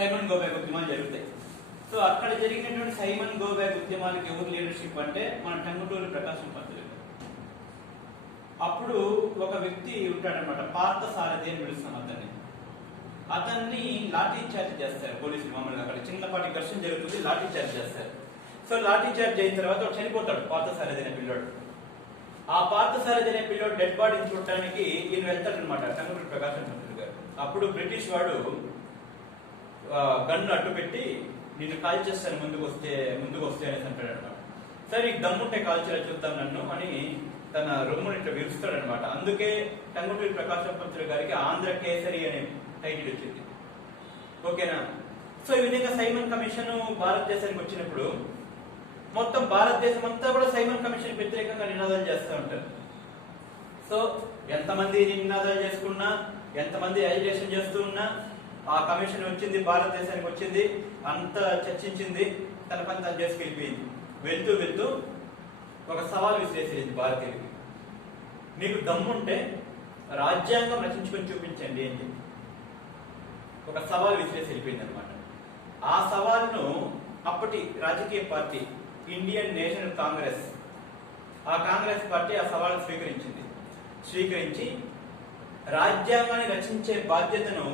Simon go back ఉద్యమాలు జరుగుతాయి. So అక్కడ జరిగినటువంటి సైమన్ గో బ్యాక్ ఉద్యమాలకు ఎవరు లీడర్షిప్ అంటే మన టంగుటూరి ప్రకాశం పంతులు. అప్పుడు ఒక వ్యక్తి ఉంటాడనమాట, పార్థ సారథి అని పిలుస్తాం అతన్ని. అతన్ని లాఠీ చార్జ్ చేస్తారు పోలీసులు. మామూలుగా అక్కడ చిన్నపాటి ఘర్షణ జరుగుతుంది, లాఠీ చార్జ్ చేస్తారు. సో లాఠీ చార్జ్ అయిన తర్వాత చనిపోతాడు పార్థ సారథి అనే పిల్లోడు. ఆ పార్థ సారథి అనే పిల్లోడు డెడ్ బాడీని చూడటానికి ఈయన వెళ్తాడు అనమాట, టంగుటూరి ప్రకాశం పంతులు గారు. అప్పుడు బ్రిటిష్ వాడు గన్ను అడ్డు పెట్టి నిన్ను కాల్ చేస్తాను ముందుకు వస్తే అనేసి అంటాడు అనమాట. సరే నీకు దమ్ముంటే కాల్చేలా చూద్దాం నన్ను అని తన రొమ్ముని ఇట్లా విరుస్తాడు అనమాట. అందుకే టంగుటూరి ప్రకాశం పంతులు గారికి ఆంధ్ర కేసరి అనే టైటిల్ వచ్చింది. ఓకేనా? సో ఈ విధంగా సైమన్ కమిషన్ భారతదేశానికి వచ్చినప్పుడు మొత్తం భారతదేశం అంతా కూడా సైమన్ కమిషన్ వ్యతిరేకంగా నినాదాలు చేస్తూ ఉంటారు. సో ఎంతమంది నినాదాలు చేసుకున్నా, ఎంతమంది అజిటేషన్ చేస్తూ ఉన్నా, ఆ కమిషన్ వచ్చింది, భారతదేశానికి వచ్చింది, అంత చర్చించింది, తన పని తను చేసి వెళ్ళిపోయింది. వెళ్తూ వెళ్తూ ఒక సవాల్ విసిరేసేది భారతీయులకి. మీకు దమ్ముంటే రాజ్యాంగం రచించుకొని చూపించండి అని చెప్పి ఒక సవాల్ విసిరేసి వెళ్ళిపోయింది అనమాట. ఆ సవాల్ను అప్పటి రాజకీయ పార్టీ ఇండియన్ నేషనల్ కాంగ్రెస్, ఆ కాంగ్రెస్ పార్టీ ఆ సవాల్ స్వీకరించి రాజ్యాంగాన్ని రచించే బాధ్యతను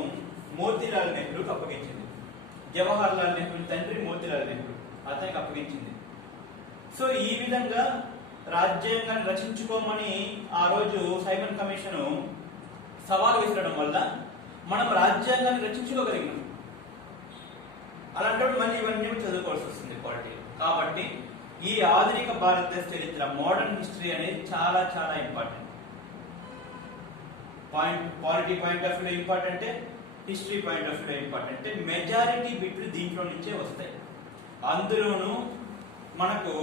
మోతీలాల్ నెహ్రూకి అప్పగించింది. జవహర్ లాల్ నెహ్రూ తండ్రి మోతీలాల్ నెహ్రూ అతనికి అప్పగించింది. సో ఈ విధంగా రాజ్యాంగాన్ని రచించుకోమని ఆ రోజు సైమన్ కమిషన్ సవాల్ విసరడం వల్ల మనం రాజ్యాంగాన్ని రచించుకోగలిగినాం. అలాంటప్పుడు మళ్ళీ ఇవన్నీ చదువుకోవాల్సి వస్తుంది పాలిటీ. కాబట్టి ఈ ఆధునిక భారతదేశ చరిత్ర, మోడర్న్ హిస్టరీ అనేది చాలా చాలా important. Polity point of view ఇంపార్టెంటే, history point of view important. Majority బిట్లు దీంట్లో నుంచే వస్తాయి. అందులోనూ మనకు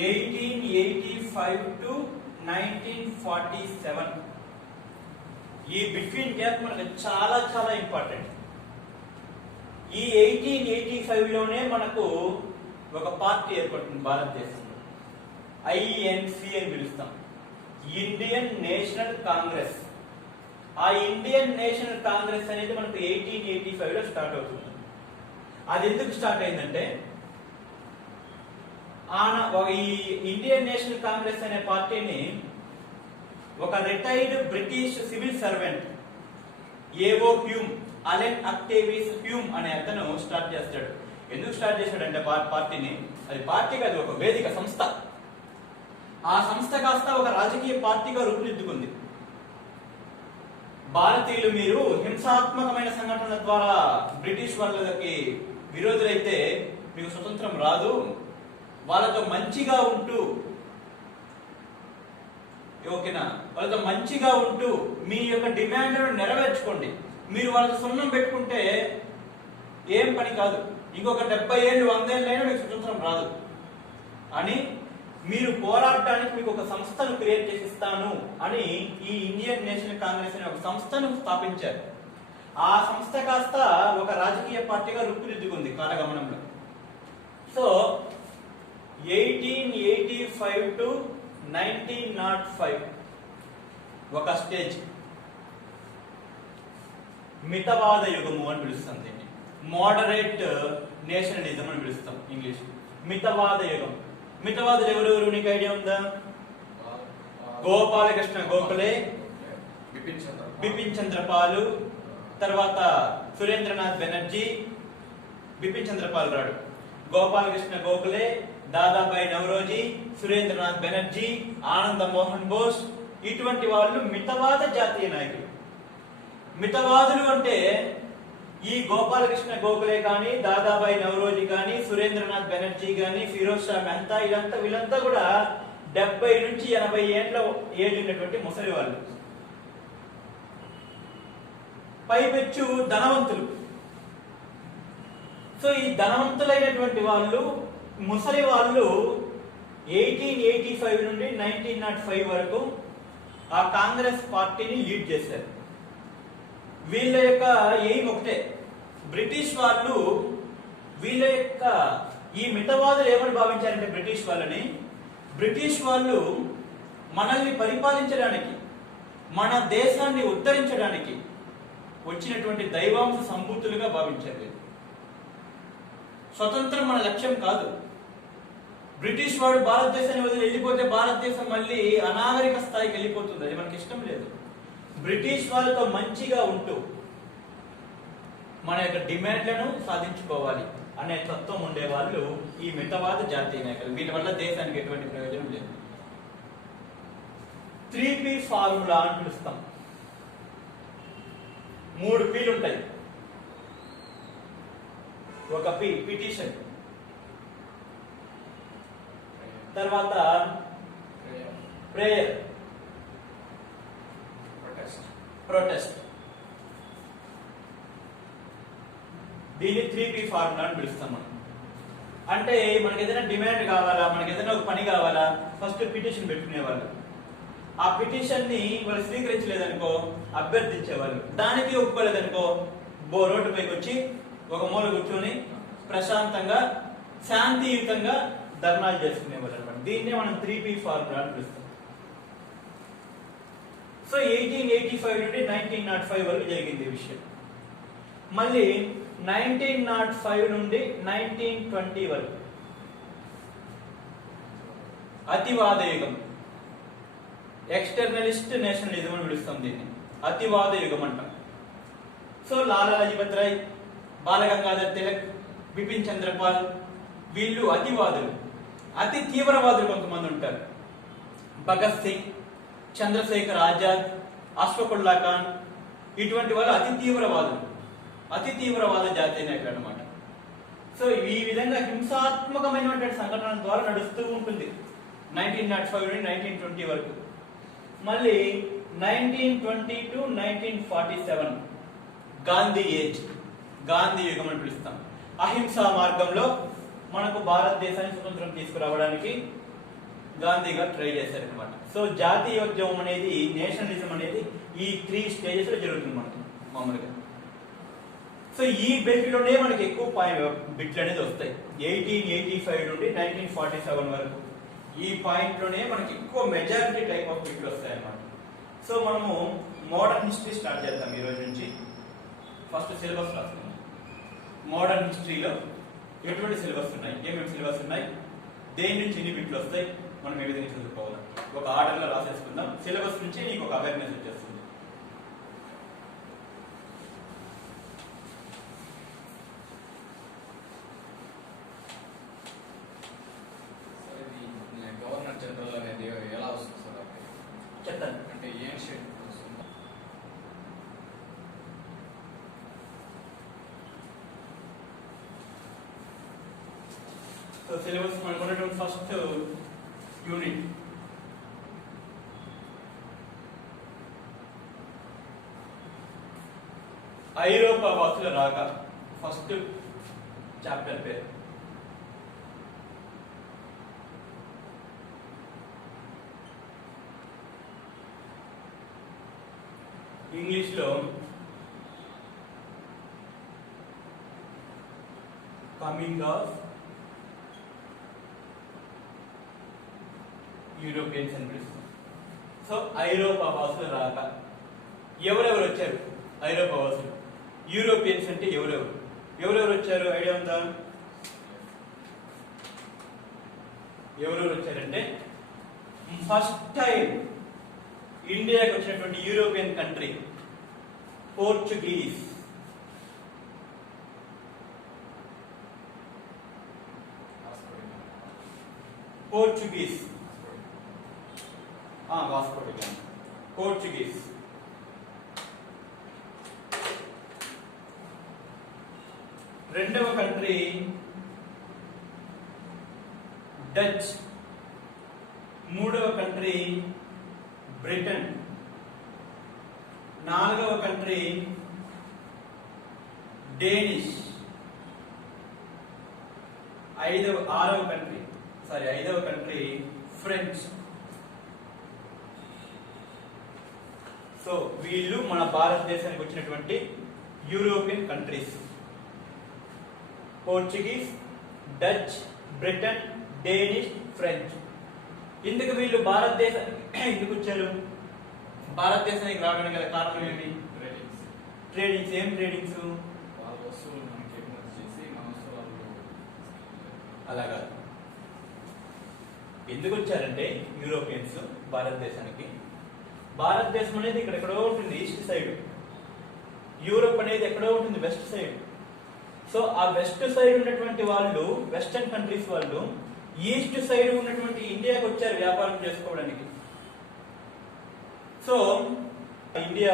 1885 to 1947 ఈ బిట్వీన్ గ్యాప్ మనకు చాలా చాలా ఇంపార్టెంట్. ఈ 1885 లోనే మనకు ఒక పార్టీ ఏర్పడుతుంది భారతదేశంలో, ఐఎన్సి అని పిలుస్తాం, ఇండియన్ నేషనల్ కాంగ్రెస్. ఆ ఇండియన్ నేషనల్ కాంగ్రెస్ అనేది మనకు 1885 లో స్టార్ట్ అవుతుంది. అది ఎందుకు స్టార్ట్ అయిందంటే ఈ ఇండియన్ నేషనల్ కాంగ్రెస్ అనే పార్టీని ఒక retired British civil servant A O Hume, Allan Octavius Hume అనే అతను స్టార్ట్ చేస్తాడు. ఎందుకు స్టార్ట్ చేశాడంటే పార్టీని, అది పార్టీ కాదు, ఒక వేదిక సంస్థ. ఆ సంస్థ కాస్త ఒక రాజకీయ పార్టీగా రూపుదిద్దుకుంది. భారతీయులు మీరు హింసాత్మకమైన సంఘటనల ద్వారా బ్రిటిష్ వాళ్ళకి విరోధులైతే మీకు స్వతంత్రం రాదు, వాళ్ళతో మంచిగా ఉంటూ, ఓకేనా, వాళ్ళతో మంచిగా ఉంటూ మీ యొక్క డిమాండ్లను నెరవేర్చుకోండి. మీరు వాళ్ళతో సున్నం పెట్టుకుంటే ఏం పని కాదు, ఇంకొక 70 ఏళ్ళు 100 ఏళ్ళైనా మీకు స్వతంత్రం రాదు అని మీరు పోరాడడానికి మీకు ఒక సంస్థను క్రియేట్ చేసిస్తాను అని ఈ ఇండియన్ నేషనల్ కాంగ్రెస్ అనే ఒక సంస్థను స్థాపించారు. ఆ సంస్థ కాస్త ఒక రాజకీయ పార్టీగా రూపుదిద్దుకుంది కాలగమనంలో. సో 1885 to 1905 ఒక స్టేజ్, మితవాద యుగము అని పిలుస్తాం దీన్ని, మోడరేట్ నేషనలిజం అని పిలుస్తాం ఇంగ్లీష్. మితవాద యుగం. మితవాదులు ఎవరెవరు నీకు ఐడియా ఉందా? గోపాలకృష్ణ గోఖలే, బిపిన్ చంద్రపాల్, తర్వాత సురేంద్రనాథ్ బెనర్జీ. బిపిన్ చంద్రపాల్ రాడు, గోపాలకృష్ణ గోఖలే, దాదాబాయి నవరోజీ, సురేంద్రనాథ్ బెనర్జీ, ఆనంద మోహన్ బోస్, ఇటువంటి వాళ్ళు మితవాద జాతీయ నాయకులు. మితవాదులు అంటే ఈ గోపాలకృష్ణ గోఖలే కానీ, దాదాబాయి నవరోజీ కానీ, సురేంద్రనాథ్ బెనర్జీ కానీ, ఫిరోజ్ షా మెహతా, వీళ్ళంతా కూడా 70 నుంచి 80 ఏళ్ల ఏజ్ ఉన్నటువంటి ముసలి వాళ్ళు, పైపెచ్చు ధనవంతులు. సో ఈ ధనవంతులైనటువంటి వాళ్ళు, ముసలి వాళ్ళు 1885 నుండి 1905 వరకు ఆ కాంగ్రెస్ పార్టీని లీడ్ చేశారు. వీళ్ళ యొక్క ఎయిమ్ ఒకటే, బ్రిటిష్ వాళ్ళు వీళ్ళ యొక్క ఈ మితవాదులు ఏమని భావించారంటే బ్రిటిష్ వాళ్ళు మనల్ని పరిపాలించడానికి, మన దేశాన్ని ఉద్ధరించడానికి వచ్చినటువంటి దైవాంశ సంభూతులుగా భావించారు. స్వతంత్రం మన లక్ష్యం కాదు. బ్రిటిష్ వాడు భారతదేశాన్ని వదిలి వెళ్ళిపోతే భారతదేశం మళ్ళీ అనాగరిక స్థాయికి వెళ్ళిపోతుంది. అది మనకి ఇష్టం లేదు. బ్రిటిష్ వాళ్ళతో మంచిగా ఉంటూ మన యొక్క డిమాండ్లను సాధించుకోవాలి అనే తత్వం ఉండే వాళ్ళు ఈ మితవాద జాతీయ నాయకులు. వీటి వల్ల దేశానికి ఎటువంటి ప్రయోజనం లేదు. 3P ఫార్ములా అని పిలుస్తాం. 3 Pలు ఉంటాయి. ఒక P పిటిషన్, తర్వాత ప్రేయర్, ప్రొటెస్ట్. దీన్ని 3P ఫార్ములా అని పిలుస్తాం మనం. అంటే మనకి ఏదైనా డిమాండ్ కావాలా, మనకి ఏదైనా ఒక పని కావాలా, ఫస్ట్ పిటిషన్ పెట్టుకునేవాళ్ళు. ఆ పిటిషన్ ని వాళ్ళు స్వీకరించలేదనుకో అభ్యర్థించేవాళ్ళు. దానికి ఒప్పుకోలేదనుకో రోడ్డు పైకి వచ్చి ఒక మూల కూర్చొని ప్రశాంతంగా శాంతియుతంగా ధర్నాలు చేసుకునేవాళ్ళు అనమాట. దీన్నే మనం 3P ఫార్ములా అని పిలుస్తాం. సో 1885 నుండి 1905 వరకు జరిగింది ఈ విషయం. మళ్ళీ 1905 నుండి 1920 వరకు అతివాద యుగం, ఎక్స్టర్నలిస్ట్ నేషనలిజం అని పిలుస్తాం దీన్ని. అతివాద యుగం అంటాం. సో లాలా లజపత్ రాయ్, బాలగంగాధర్ తిలక్, బిపిన్ చంద్రపాల్ వీళ్ళు అతివాదులు. అతి తీవ్రవాదులు కొంతమంది ఉంటారు. భగత్ సింగ్, చంద్రశేఖర్ ఆజాద్, అష్ఫాకుల్లా ఖాన్ ఇటువంటి వాళ్ళు అతి తీవ్రవాదులు, అతి తీవ్రవాద జాతీయ నాయకులు అనమాట. సో ఈ విధంగా హింసాత్మకమైనటువంటి సంఘటనల ద్వారా నడుస్తూ ఉంటుంది 1905 నుండి 1920 వరకు. మళ్ళీ 1920 టు 1947 గాంధీ ఏజ్, గాంధీ యుగం అని పిలుస్తాం. అహింసా మార్గంలో మనకు భారతదేశాన్ని స్వతంత్రం తీసుకురావడానికి గాంధీ గారు ట్రై చేశారనమాట. సో జాతీయోద్యమం అనేది, నేషనలిజం అనేది ఈ 3 స్టేజెస్ లో జరుగుతుంది మనకి మామూలుగా. సో ఈ బెల్ట్లోనే మనకి ఎక్కువ బిట్లు అనేది వస్తాయి. 1885 నుండి 1947 వరకు ఈ పాయింట్ లోనే మనకి ఎక్కువ మెజారిటీ టైప్ ఆఫ్ బిట్లు వస్తాయి అన్నమాట. సో మనము మోడర్న్ హిస్టరీ స్టార్ట్ చేద్దాం ఈ రోజు నుంచి. First syllabus రాసుకుందాం. మోడర్న్ హిస్టరీలో ఎటువంటి సిలబస్ ఉన్నాయి, ఏమేమి సిలబస్ ఉన్నాయి, దేని నుంచి ఎన్ని బిట్లు వస్తాయి, మనం ఏ విధంగా చదువుకోవాలి, ఒక ఆర్డర్ లో రాసేసుకుందాం. సిలబస్ నుంచి నీకు ఒక అవేర్నెస్ వచ్చేస్తుంది. గవర్నర్ జనరల్ అనేది ఎలా వస్తుంది సార్? చెప్తాను. అంటే ఏం షేడ్ వస్తుంది? సో సిలబస్ మనకున్నటువంటి ఫస్ట్ యూనిట్ ఐరోపా వాసుల రాక, ఫస్ట్ చాప్టర్ పేరు. ఇంగ్లీష్ లో కమింగ్ ఆఫ్ యూరోపియన్స్ అని పిలుస్తాం. సో ఐరోపా వాసుల రాక. ఎవరెవరు వచ్చారు ఐరోపా వాసులు? యూరోపియన్స్ అంటే ఎవరెవరు ఎవరెవరు వచ్చారు? ఐడియా ఉందా? ఎవరెవరు వచ్చారంటే, ఫస్ట్ టైం ఇండియాకి వచ్చినటువంటి European country Portuguese. Portuguese, Vasco da Gama, Portuguese. రెండవ కంట్రీ డచ్. మూడవ కంట్రీ బ్రిటన్. నాలుగవ కంట్రీ డేనిష్. ఐదవ కంట్రీ ఫ్రెంచ్. సో వీళ్ళు మన భారతదేశానికి వచ్చినటువంటి European countries. Portuguese, Dutch, Britain, Danish, French. ఇందుకు వీళ్ళు భారతదేశానికి ఎందుకు వచ్చారు? భారతదేశానికి రావడానికి గల కారణం ఏమి? రేటింగ్స్. ట్రేడింగ్స్. ఏం ట్రేడింగ్స్? వాళ్ళ వస్తువులు మనకి ఎగుమతి చేసి మన వస్తువులు వాళ్ళు అలాగా ఎందుకు వచ్చారంటే యూరోపియన్స్ భారతదేశానికి, భారతదేశం అనేది ఇక్కడెక్కడో ఉంటుంది ఈస్ట్ సైడ్, యూరోప్ అనేది ఎక్కడో ఉంటుంది వెస్ట్ సైడ్. సో ఆ వెస్ట్ సైడ్ ఉన్నటువంటి వాళ్ళు, వెస్టర్న్ కంట్రీస్ వాళ్ళు ఈస్ట్ సైడ్ ఉన్నటువంటి ఇండియాకి వచ్చారు వ్యాపారం చేసుకోవడానికి. So India